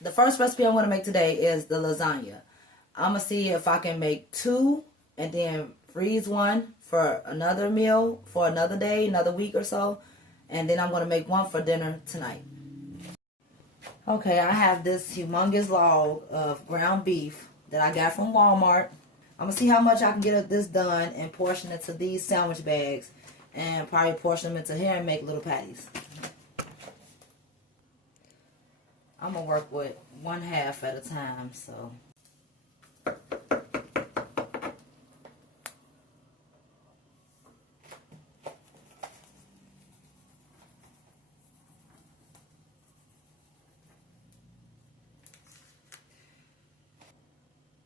The first recipe I'm going to make today is the lasagna. I'm going to see if I can make 2 and then freeze one for another meal for another day, another week or so. And then I'm going to make one for dinner tonight. Okay, I have this humongous log of ground beef that I got from Walmart. I'm going to see how much I can get of this done and portion it to these sandwich bags. And probably portion them into here and make little patties. I'm going to work with 1/2 at a time, so. Yeah,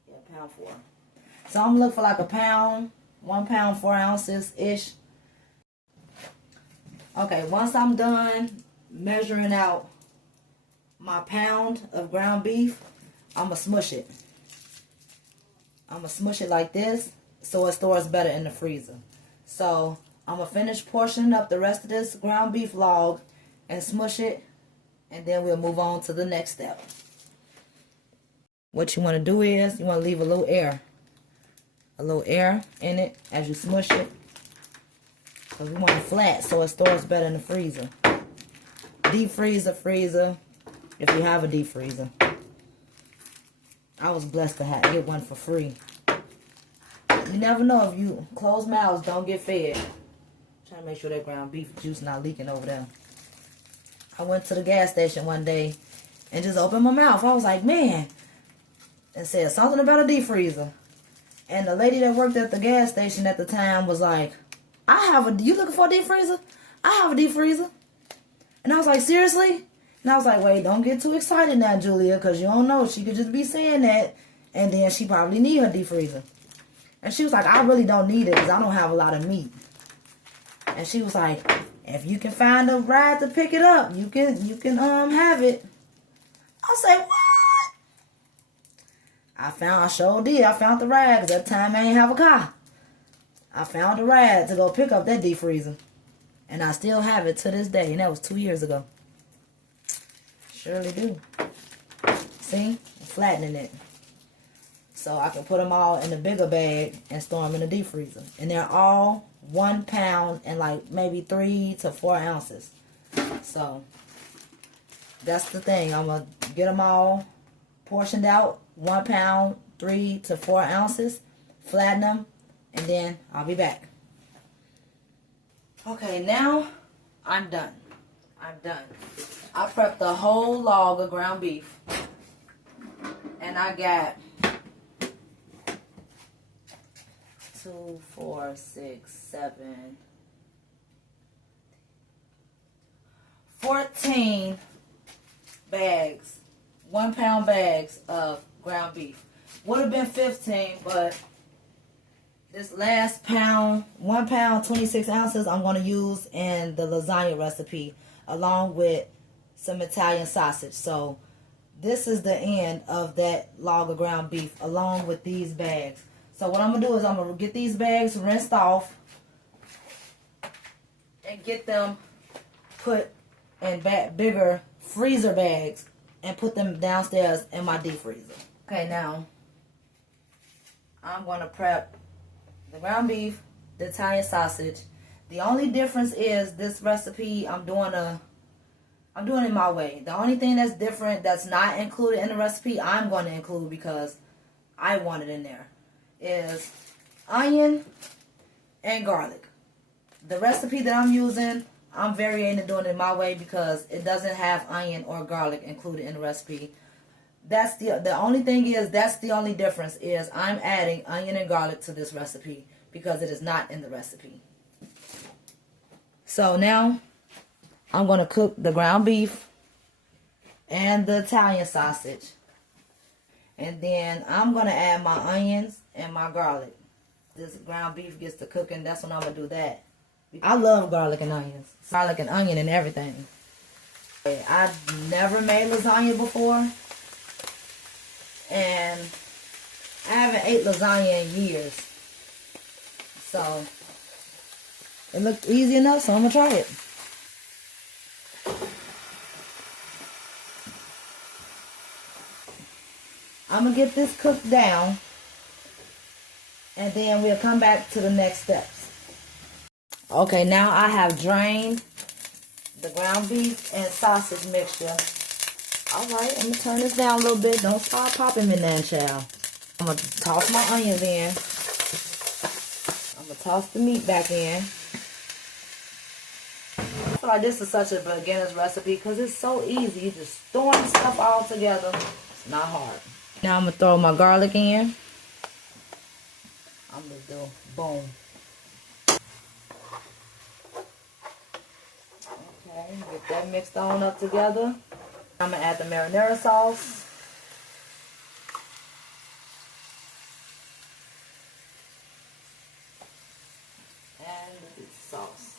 1 pound 4. So I'm going to look for like a pound, 1 pound 4 ounces-ish. Okay, once I'm done measuring out my pound of ground beef, I'm going to smush it. I'm going to smush it like this so it stores better in the freezer. So I'm going to finish portioning up the rest of this ground beef log and smush it, and then we'll move on to the next step. What you want to do is you want to leave a little air in it as you smush it, because we want it flat so it stores better in the freezer. Deep freezer, if you have a deep freezer. I was blessed to get one for free. You never know, if you close mouths don't get fed. Trying to make sure that ground beef juice not leaking over there. I went to the gas station one day and just opened my mouth. I was like, man, and said something about a deep freezer. And the lady that worked at the gas station at the time was like, you looking for a deep freezer? I have a deep freezer. And I was like, seriously? And I was like, wait, don't get too excited now, Julia, because you don't know. She could just be saying that, and then she probably need her deep freezer. And she was like, I really don't need it because I don't have a lot of meat. And she was like, if you can find a ride to pick it up, you can have it. I say, what? I sure did. I found the ride, because at the time I ain't have a car. I found a ride to go pick up that deep freezer. And I still have it to this day, and that was 2 years ago. Surely do. See? I'm flattening it. So I can put them all in a bigger bag and store them in the deep freezer. And they're all 1 pound and like maybe 3 to 4 ounces. So that's the thing. I'm going to get them all portioned out. 1 pound, 3 to 4 ounces. Flatten them. And then I'll be back. Okay, now I'm done. I prepped the whole log of ground beef. And I got 2, 4, 6, 7, 14 bags, 1 pound bags of ground beef. Would have been 15, but this last pound, 1 pound, 26 ounces, I'm going to use in the lasagna recipe, along with some Italian sausage. So this is the end of that log of ground beef, along with these bags. So what I'm going to do is I'm going to get these bags rinsed off and get them put in bigger freezer bags and put them downstairs in my deep freezer. Okay, now I'm going to prep the ground beef, the Italian sausage. The only difference is this recipe I'm doing it my way. The only thing that's different, that's not included in the recipe, I'm going to include because I want it in there, is onion and garlic. The recipe that I'm using, I'm varying doing it my way because it doesn't have onion or garlic included in the recipe. That's the only thing is, that's the only difference, is I'm adding onion and garlic to this recipe because it is not in the recipe. So now I'm going to cook the ground beef and the Italian sausage. And then I'm going to add my onions and my garlic. This ground beef gets to cooking, that's when I'm going to do that. I love garlic and onions. Garlic and onion and everything. I've never made lasagna before. And I haven't ate lasagna in years. So it looked easy enough, so I'm going to try it. I'm going to get this cooked down. And then we'll come back to the next steps. Okay, now I have drained the ground beef and sausage mixture. Alright, I'm going to turn this down a little bit. Don't start popping me now, child. I'm going to toss my onions in. I'm going to toss the meat back in. I feel like this is such a beginner's recipe because it's so easy. You just throwing stuff all together. It's not hard. Now I'm going to throw my garlic in. I'm going to do boom. Okay, get that mixed on up together. I'm going to add the marinara sauce. And the sauce.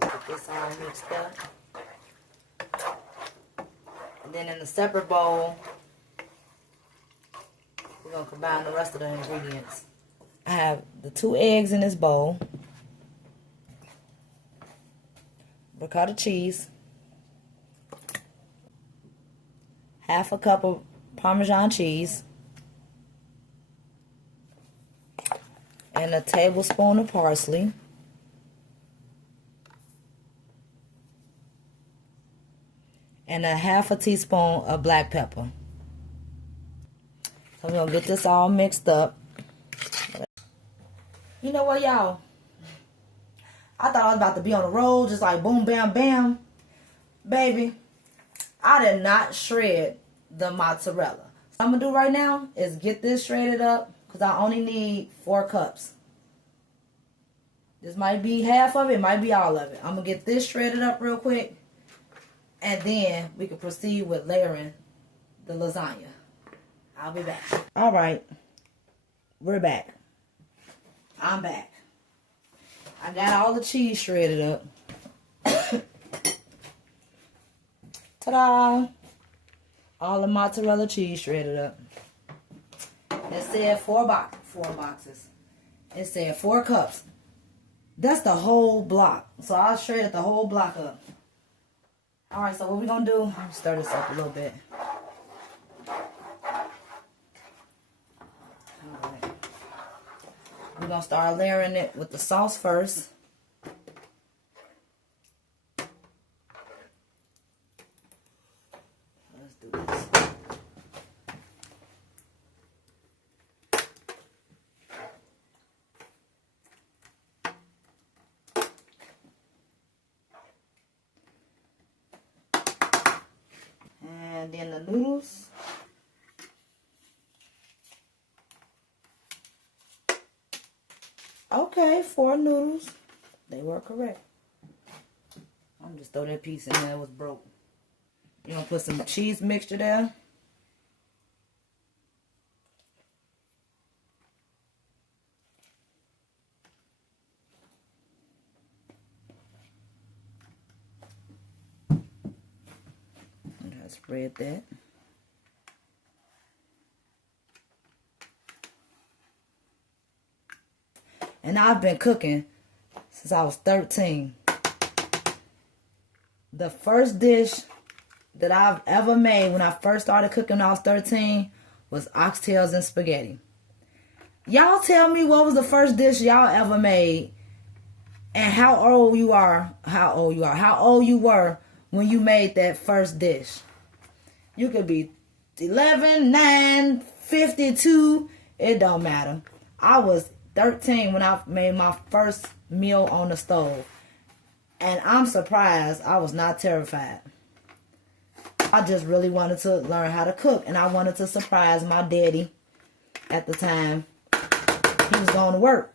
Get this all mixed up. And then in a separate bowl, we're going to combine the rest of the ingredients. I have the 2 eggs in this bowl. Ricotta cheese. Half a cup of Parmesan cheese. And a tablespoon of parsley. And a half a teaspoon of black pepper. So I'm going to get this all mixed up. You know what, y'all? I thought I was about to be on the road, just like boom, bam, bam. Baby, I did not shred the mozzarella. What I'm going to do right now is get this shredded up because I only need 4 cups. This might be half of it, might be all of it. I'm going to get this shredded up real quick. And then we can proceed with layering the lasagna. I'll be back. All right. We're back. I'm back. I got all the cheese shredded up. Ta-da! All the mozzarella cheese shredded up. It said 4 boxes. It said 4 cups. That's the whole block. So I shredded the whole block up. Alright, so what we're going to do, let me stir this up a little bit. Alright. We're going to start layering it with the sauce first. Let's do this. And then the noodles. Okay, 4 noodles. They were correct. I'm just throw that piece in there. It was broke. You're going to put some cheese mixture there. And I spread that. And I've been cooking since I was 13. The first dish that I've ever made when I first started cooking when I was 13 was oxtails and spaghetti. Y'all tell me what was the first dish y'all ever made and how old you were when you made that first dish. You could be 11, 9, 52, it don't matter. I was 13 when I made my first meal on the stove. And I'm surprised I was not terrified. I just really wanted to learn how to cook. And I wanted to surprise my daddy at the time. He was going to work.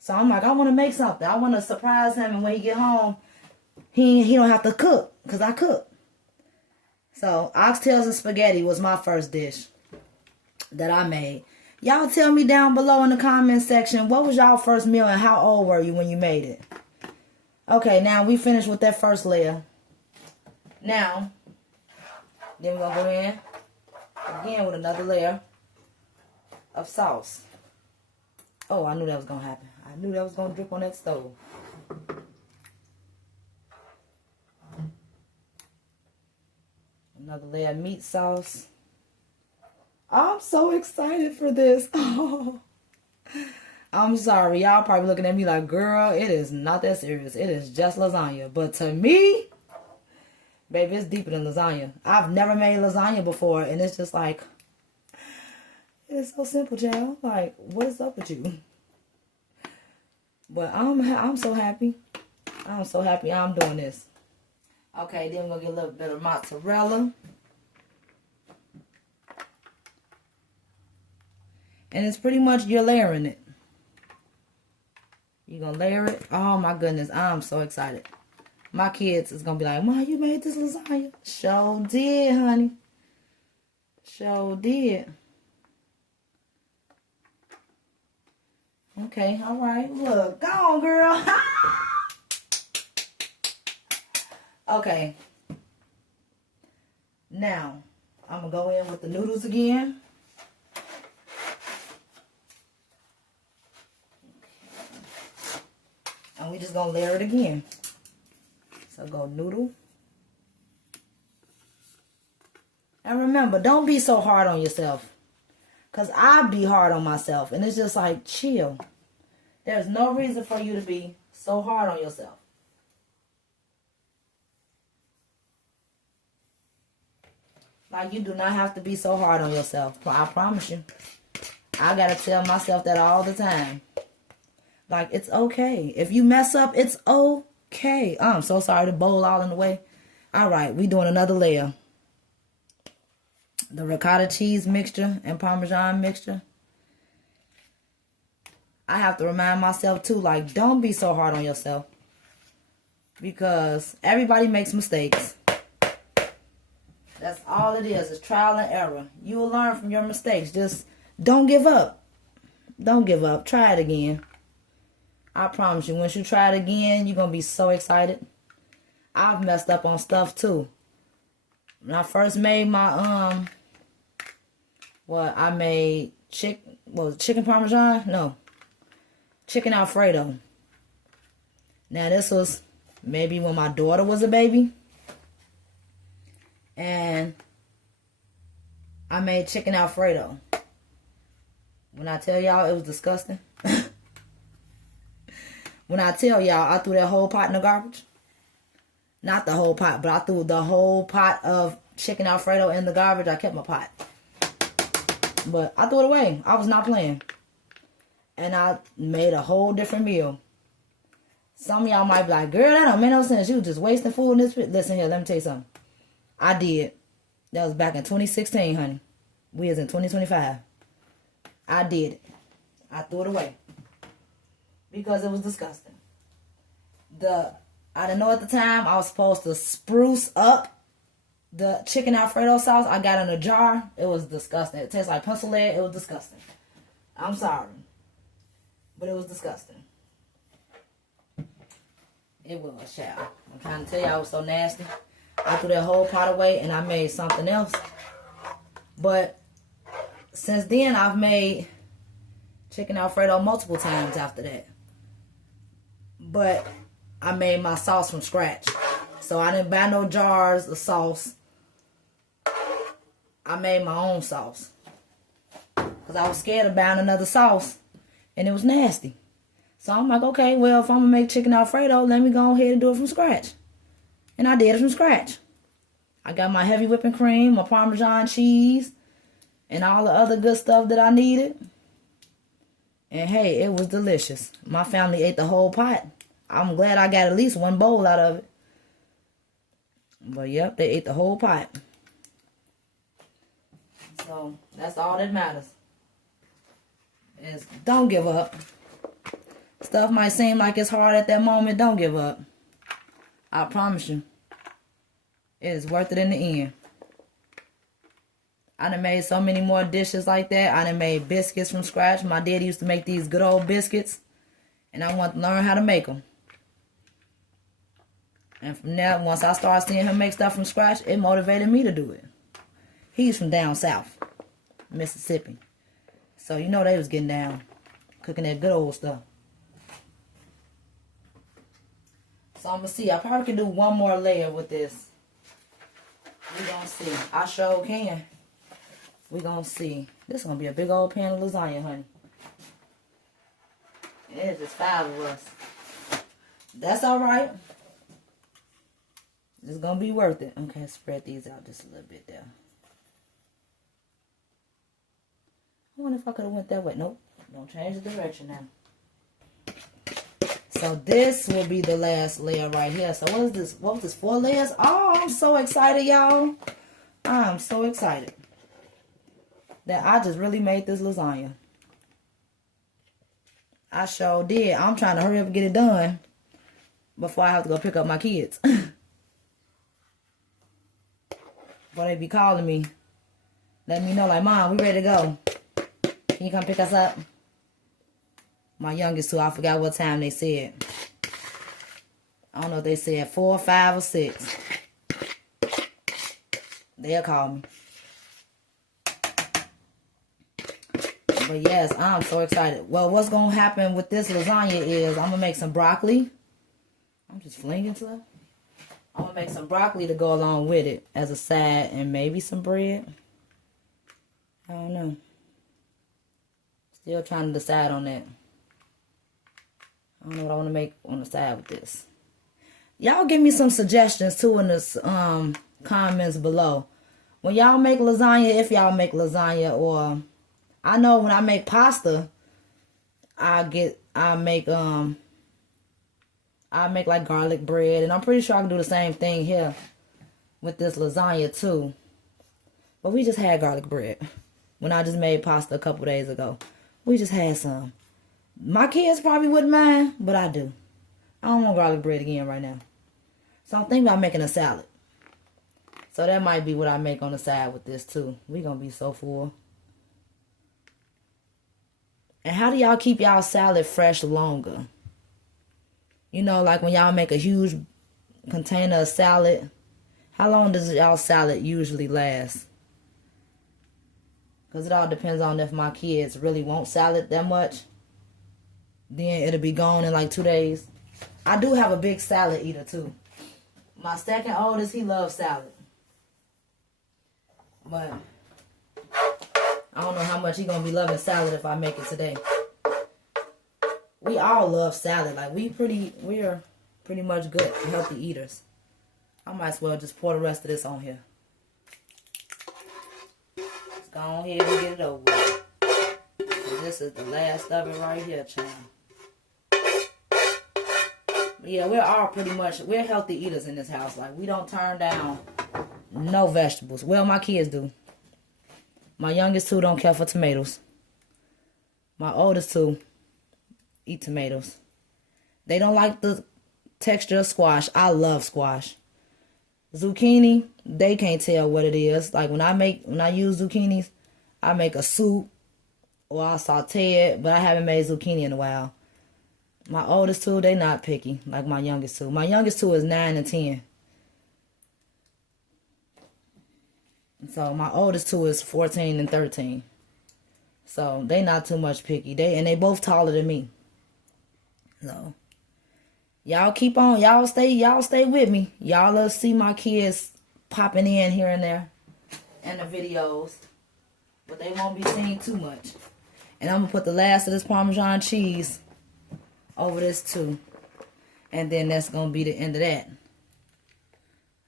So I'm like, I want to make something. I want to surprise him. And when he get home, he don't have to cook. Because I cook. So oxtails and spaghetti was my first dish that I made. Y'all tell me down below in the comment section, what was y'all first meal and how old were you when you made it? Okay, now we finished with that first layer. Now, then we're going to go in again with another layer of sauce. Oh, I knew that was going to happen. I knew that was going to drip on that stove. Another layer of meat sauce. I'm so excited for this. Oh, I'm sorry. Y'all probably looking at me like, girl, it is not that serious. It is just lasagna. But to me, baby, it's deeper than lasagna. I've never made lasagna before, and it's just like, it is so simple, child. Like, what is up with you? But I'm so happy. I'm so happy I'm doing this. Okay, then we're going to get a little bit of mozzarella. And it's pretty much you're layering it. You're going to layer it. Oh, my goodness. I'm so excited. My kids is going to be like, Mom, you made this lasagna? Sure did, honey. Sure did. Okay, all right. Look, go on, girl. Okay. Now, I'm going to go in with the noodles again. And we just going to layer it again. So go noodle. And remember, don't be so hard on yourself. Because I be hard on myself. And it's just like, chill. There's no reason for you to be so hard on yourself. Like, you do not have to be so hard on yourself. I promise you. I got to tell myself that all the time. Like, it's okay. If you mess up, it's okay. I'm so sorry to bowl all in the way. All right, we doing another layer. The ricotta cheese mixture and Parmesan mixture. I have to remind myself too, like, don't be so hard on yourself. Because everybody makes mistakes. That's all it is. It's trial and error. You will learn from your mistakes. Just don't give up. Don't give up. Try it again. I promise you, once you try it again, you're going to be so excited. I've messed up on stuff too. When I first made my, I made chicken Parmesan? No. Chicken Alfredo. Now, this was maybe when my daughter was a baby. And I made chicken Alfredo. When I tell y'all, it was disgusting. When I tell y'all, I threw that whole pot in the garbage. Not the whole pot, but I threw the whole pot of chicken Alfredo in the garbage. I kept my pot. But I threw it away. I was not playing. And I made a whole different meal. Some of y'all might be like, girl, that don't make no sense. You just wasting food in this. Listen here, let me tell you something. I did. That was back in 2016, honey. We is in 2025. I did it. I threw it away. Because it was disgusting. I didn't know at the time I was supposed to spruce up the chicken Alfredo sauce. I got in a jar. It was disgusting. It tastes like pencil lead. It was disgusting. I'm sorry. But it was disgusting. It was, child. I'm trying to tell you, I was so nasty. I threw that whole pot away and I made something else. But since then, I've made chicken Alfredo multiple times after that. But I made my sauce from scratch. So I didn't buy no jars of sauce. I made my own sauce. Because I was scared of buying another sauce. And it was nasty. So I'm like, okay, well, if I'm going to make chicken Alfredo, let me go ahead and do it from scratch. And I did it from scratch. I got my heavy whipping cream, my Parmesan cheese, and all the other good stuff that I needed. And hey, it was delicious. My family ate the whole pot. I'm glad I got at least one bowl out of it. But yep, they ate the whole pot. So that's all that matters. Is don't give up. Stuff might seem like it's hard at that moment. Don't give up. I promise you. It is worth it in the end. I done made so many more dishes like that. I done made biscuits from scratch. My daddy used to make these good old biscuits. And I want to learn how to make them. And from there, once I started seeing him make stuff from scratch, it motivated me to do it. He's from down south, Mississippi. So you know they was getting down, cooking that good old stuff. So I'm going to see. I probably can do one more layer with this. We're going gonna see. I sure can. We gonna see. This is gonna be a big old pan of lasagna, honey. It's just 5 of us. That's all right. It's gonna be worth it. Okay, spread these out just a little bit there. I wonder if I could have went that way. Nope. Don't change the direction now. So this will be the last layer right here. So what is this? What was this? 4 layers? Oh, I'm so excited, y'all. I'm so excited that I just really made this lasagna. I sure did. I'm trying to hurry up and get it done before I have to go pick up my kids. But they be calling me, letting me know, like, Mom, we ready to go. Can you come pick us up? My youngest 2, I forgot what time they said. I don't know if they said 4, 5, or 6. They'll call me. But yes, I'm so excited. Well, what's going to happen with this lasagna is I'm going to make some broccoli. I'm just flinging stuff. I'm going to make some broccoli to go along with it as a side and maybe some bread. I don't know. Still trying to decide on that. I don't know what I want to make on the side with this. Y'all give me some suggestions too in the comments below. When y'all make lasagna, if y'all make lasagna, or I know when I make pasta, I make like garlic bread, and I'm pretty sure I can do the same thing here with this lasagna too. But we just had garlic bread when I just made pasta a couple days ago. We just had some. My kids probably wouldn't mind, but I do. I don't want garlic bread again right now. So I'm thinking about making a salad. So that might be what I make on the side with this too. We gonna be so full. And how do y'all keep y'all salad fresh longer? You know, like when y'all make a huge container of salad, how long does y'all salad usually last? Because it all depends on if my kids really want salad that much. Then it'll be gone in like 2 days. I do have a big salad eater too. My second oldest, he loves salad. But I don't know how much he gonna be loving salad if I make it today. We all love salad. Like we are pretty much good, healthy eaters. I might as well just pour the rest of this on here. Let's go on ahead and get it over with. And this is the last of it right here, child. Yeah, we're healthy eaters in this house. Like, we don't turn down no vegetables. Well, my kids do. My youngest 2 don't care for tomatoes. My oldest 2 eat tomatoes. They don't like the texture of squash. I love squash. Zucchini, they can't tell what it is. Like, when I use zucchinis, I make a soup or I saute it, but I haven't made zucchini in a while. My oldest 2, they not picky, like my youngest 2. My youngest 2 is 9 and 10. So my oldest 2 is 14 and 13. So they not too much picky. They both taller than me. So y'all keep on, y'all stay with me. Y'all see my kids popping in here and there in the videos. But they won't be seen too much. And I'm gonna put the last of this Parmesan cheese over this too, and then that's gonna be the end of that.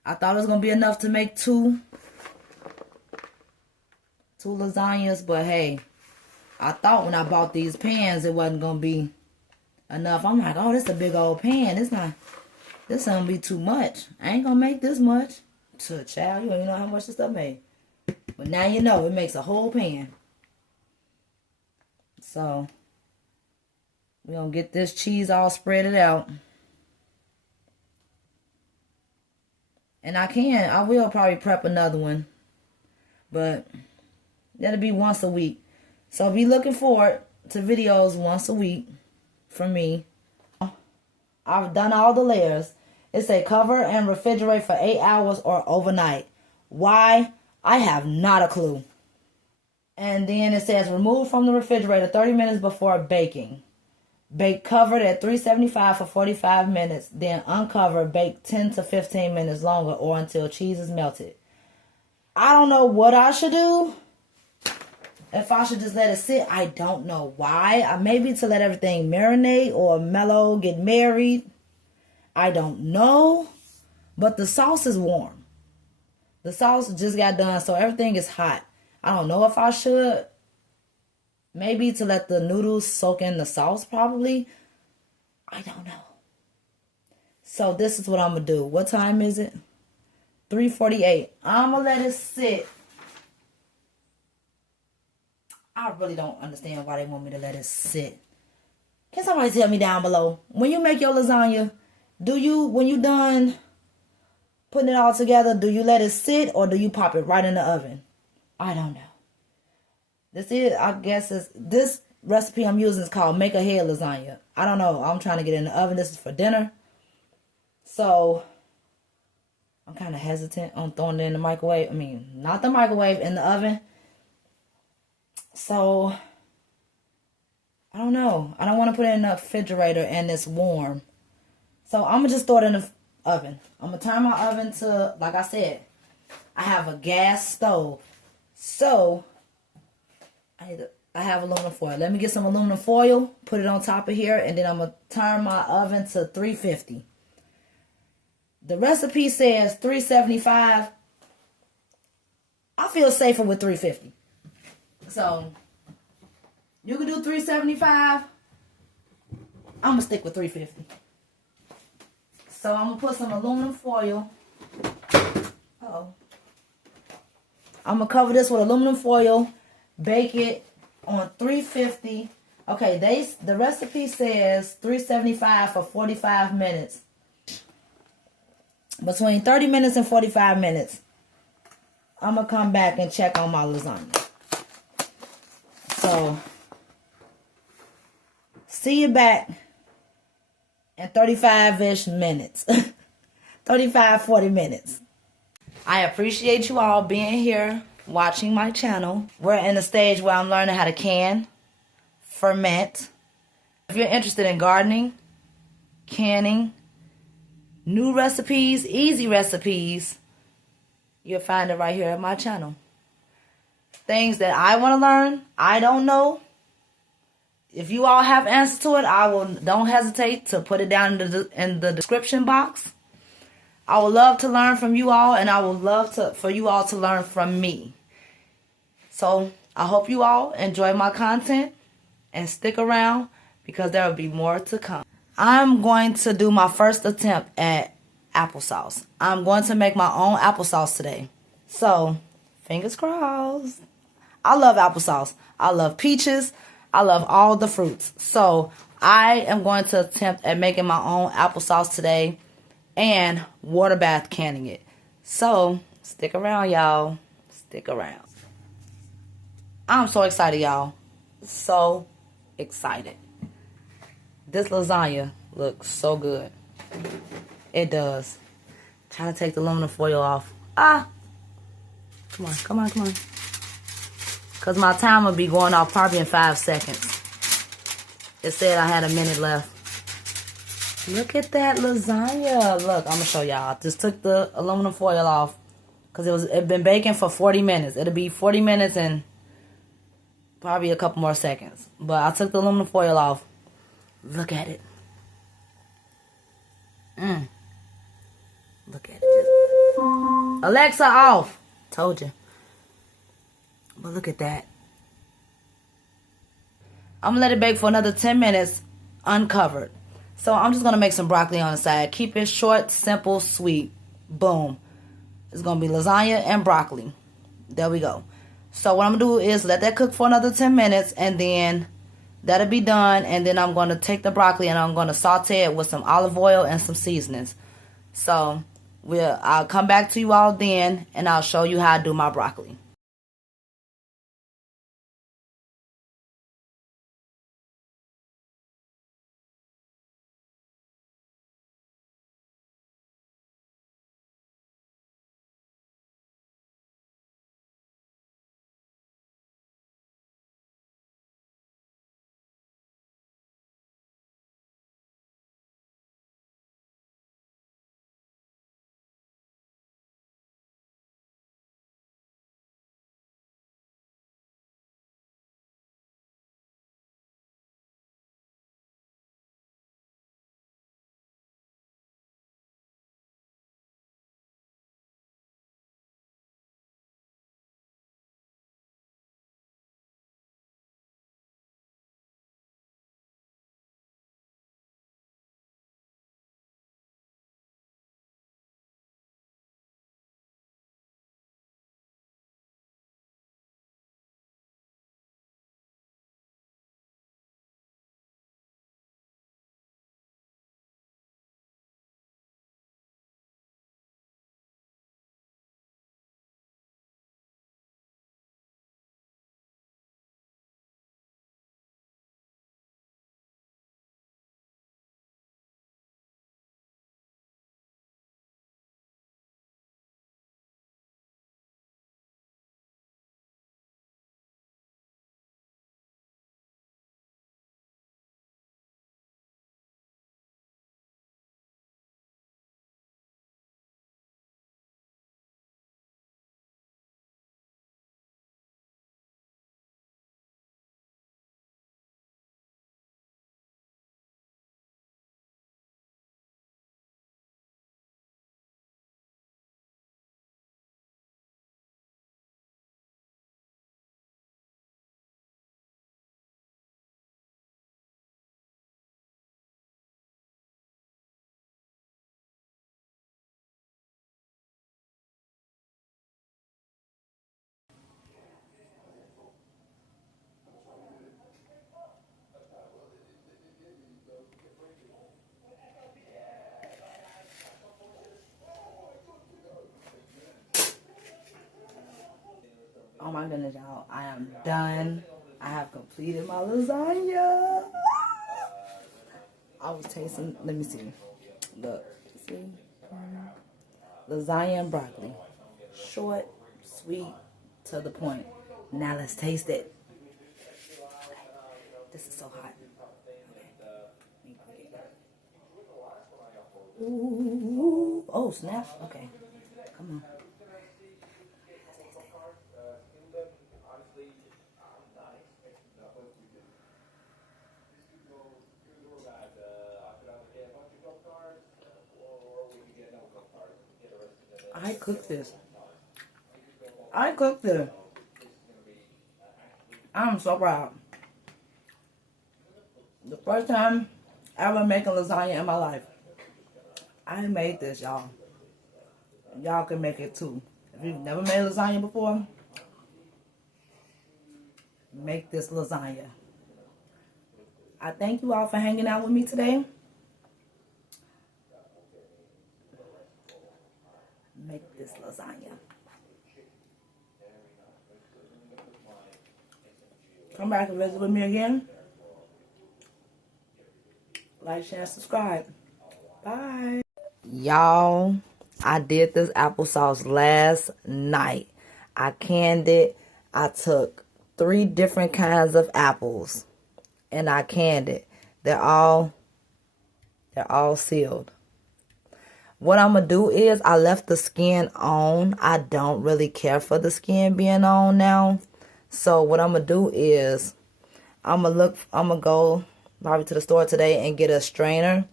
I thought it was gonna be enough to make two lasagnas, but hey, I thought when I bought these pans it wasn't gonna be enough. I'm like, oh, this is a big old pan. This gonna be too much. I ain't gonna make this much. To a child, you don't even know how much this stuff made. But now you know it makes a whole pan. So we're going to get this cheese all spread it out. And I will probably prep another one. But that'll be once a week. So be looking forward to videos once a week from me. I've done all the layers. It say cover and refrigerate for 8 hours or overnight. Why? I have not a clue. And then it says remove from the refrigerator 30 minutes before baking. Bake covered at 375 for 45 minutes. Then uncover, bake 10 to 15 minutes longer or until cheese is melted. I don't know what I should do. If I should just let it sit, I don't know why. Maybe to let everything marinate or mellow, get married. I don't know. But the sauce is warm. The sauce just got done, so everything is hot. I don't know if I should. Maybe to let the noodles soak in the sauce, probably. I don't know. So this is what I'm going to do. What time is it? 3:48. I'm going to let it sit. I really don't understand why they want me to let it sit. Can somebody tell me down below? When you make your lasagna, when you done putting it all together, do you let it sit or do you pop it right in the oven? I don't know. This recipe I'm using is called make ahead lasagna. I don't know. I'm trying to get it in the oven. This is for dinner. So I'm kind of hesitant on throwing it in the microwave. I mean, not the microwave, in the oven. So I don't know. I don't want to put it in the refrigerator and it's warm. So I'm going to just throw it in the oven. I'm going to turn my oven to, like I said, I have a gas stove. So I have aluminum foil. Let me get some aluminum foil, put it on top of here, and then I'm going to turn my oven to 350. The recipe says 375. I feel safer with 350. So you can do 375. I'm going to stick with 350. So I'm going to put some aluminum foil. Uh-oh. I'm going to cover this with aluminum foil. Bake it on 350. Okay, the recipe says 375 for 45 minutes. Between 30 minutes and 45 minutes. I'm going to come back and check on my lasagna. So, see you back in 35-ish minutes. 35, 40 minutes. I appreciate you all being here, watching my channel. We're in a stage where I'm learning how to can, ferment. If you're interested in gardening, canning, new recipes, easy recipes, you'll find it right here at my channel. Things that I want to learn, I don't know. If you all have answers to it, don't hesitate to put it down in the description box. I would love to learn from you all, and I would love for you all to learn from me. So I hope you all enjoy my content and stick around because there will be more to come. I'm going to do my first attempt at applesauce. I'm going to make my own applesauce today. So, fingers crossed. I love applesauce. I love peaches. I love all the fruits. So, I am going to attempt at making my own applesauce today and water bath canning it. So, stick around, y'all. Stick around. I'm so excited, y'all. So excited. This lasagna looks so good. It does. Trying to take the aluminum foil off. Ah! Come on, come on, come on. Because my timer will be going off probably in 5 seconds. It said I had a minute left. Look at that lasagna. Look, I'm going to show y'all. I just took the aluminum foil off. Because it'd been baking for 40 minutes. It'll be 40 minutes and probably a couple more seconds. But I took the aluminum foil off. Look at it. Look at it. Alexa, off. Told you. But look at that. I'm going to let it bake for another 10 minutes uncovered. So I'm just going to make some broccoli on the side. Keep it short, simple, sweet. Boom. It's going to be lasagna and broccoli. There we go. So what I'm going to do is let that cook for another 10 minutes. And then that'll be done. And then I'm going to take the broccoli and I'm going to saute it with some olive oil and some seasonings. So I'll come back to you all then. And I'll show you how I do my broccoli. my goodness, y'all. I am done. I have completed my lasagna. I was tasting, let me see. Look, see? Lasagna and broccoli. Short, sweet, to the point. Now let's taste it. This is so hot. Ooh. Oh, snap. Okay. Come on. I cooked this. I cooked this. I'm so proud. The first time ever making lasagna in my life. I made this, y'all. Y'all can make it too. If you've never made lasagna before, make this lasagna. I thank you all for hanging out with me today. Make this lasagna. Come back and visit with me again. Like, share, subscribe. Bye. Y'all, I did this applesauce last night. I canned it. I took 3 different kinds of apples and I canned it. They're all sealed. What I'm gonna do is I left the skin on. I don't really care for the skin being on now. So what I'm gonna do is I'm gonna go probably to the store today and get a strainer.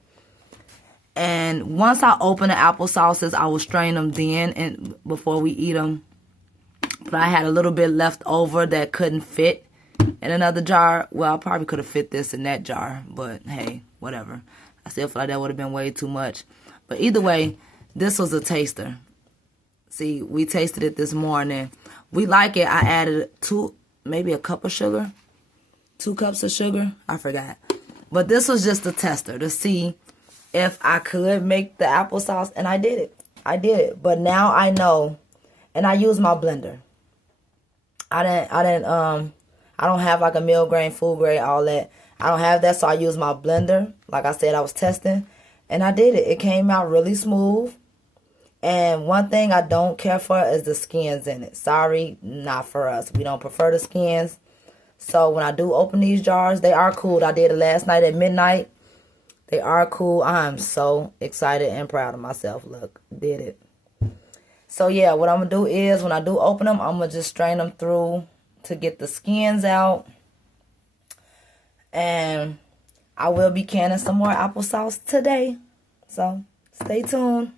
And once I open the applesauces, I will strain them then and before we eat them. But I had a little bit left over that couldn't fit in another jar. Well, I probably could have fit this in that jar, but hey, whatever. I still feel like that would have been way too much. But either way, this was a taster. See, we tasted it this morning. We like it. I added maybe a cup of sugar. 2 cups of sugar. I forgot. But this was just a tester to see if I could make the applesauce, and I did it. I did it. But now I know, and I use my blender. I don't have like a meal grain, food grade, all that. I don't have that, so I use my blender. Like I said, I was testing, and I did it. It came out really smooth. And one thing I don't care for is the skins in it. Sorry, not for us. We don't prefer the skins. So when I do open these jars, they are cool. I did it last night at midnight. They are cool. I'm so excited and proud of myself. Look, did it. So yeah, what I'm going to do is when I do open them, I'm going to just strain them through to get the skins out. And I will be canning some more applesauce today. So stay tuned.